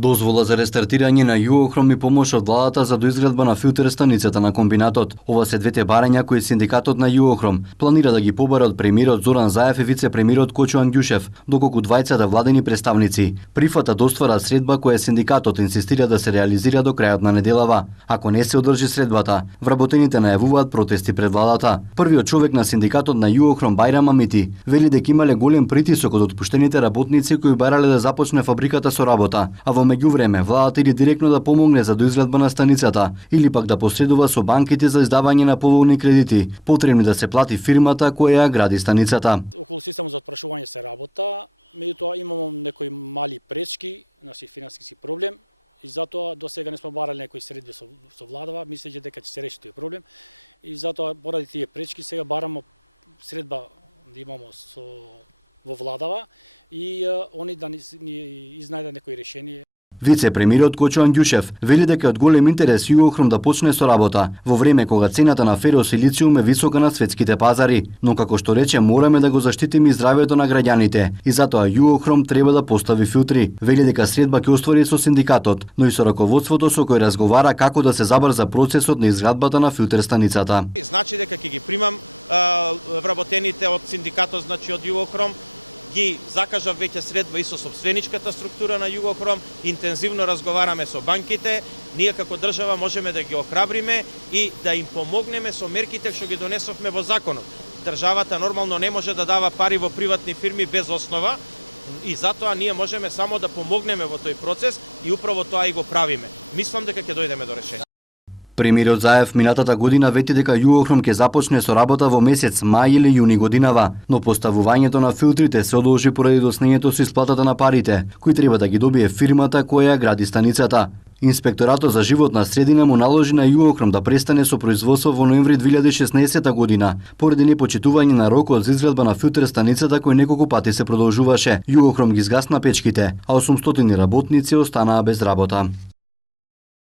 Дозвола за рестартирање на Југохром и помош од владата за доизградба на филтер станицата на комбинатот. Ова се двете барања кои синдикатот на Југохром планира да ги побара од премиерот Зоран Заев и вице-премиерот Кочо Ангјушев, доколку двајцата владени представници прифата да остварат средба која синдикатот инсистира да се реализира до крајот на неделава. Ако не се одржи средбата, вработените најавуваат протести пред владата. Првиот човек на синдикатот на Југохром Бајрам Амити вели дека имале голем притисок од отпуштените работници кои барале да започне фабриката со работа, а во меѓувреме владата или директно да помогне за доизградба на станицата или пак да посредува со банките за издавање на поволни кредити, потребни да се плати фирмата која ја гради станицата. Околу системот за отпрашување се работа, меѓутоа имamo некои мали пречки, финансиски проблем и затоа до сега не сме барали некои средби со владава, мислејќи дека ќе се реши тој проблем и затоа поради тие пречки сега барамо средба да имамо во владава и они да ни изнајдат некои решение. Вице-премиерот Кочо Ангјушев вели дека од голем интерес Југохром да почне со работа во време кога цената на феросилициум е висока на светските пазари, но како што рече мораме да го заштитиме здравјето на граѓаните и затоа Југохром треба да постави филтри. Вели дека средба ќе оствари со синдикатот, но и со раководството со кој разговара како да се забрза процесот на изградбата на филтер станицата. Значи дека ќе ги примам вработените од синдикатот, значи од Југохром, ги закажав веќе средба и со сопственичката структура на Југохром, интензивно разговараме со банките, ние како држава можеме да ги охрабриме и да им помогнеме со мерките што ги донесовме во законот. Државата нормално не може да дава пари во приватни фирми без основа и затоа ние можеме само да помогнеме во тој процес и управо тоа и го правиме. Мислам дека ќе дојдеме до решение. Премиерот Заев минатата година вети дека Југохром ќе започне со работа во месец мај или јуни годинава, но поставувањето на филтрите се одложи поради доснењето со исплатата на парите, кои треба да ги добие фирмата која ја гради станицата. Инспекторатот за животна средина му наложи на Југохром да престане со производство во ноември 2016 година, поради непочитување на рокот за изградба на филтер станицата кој неколку пати се продолжуваше. Југохром ги згасна печките, а 800 работници останаа без работа.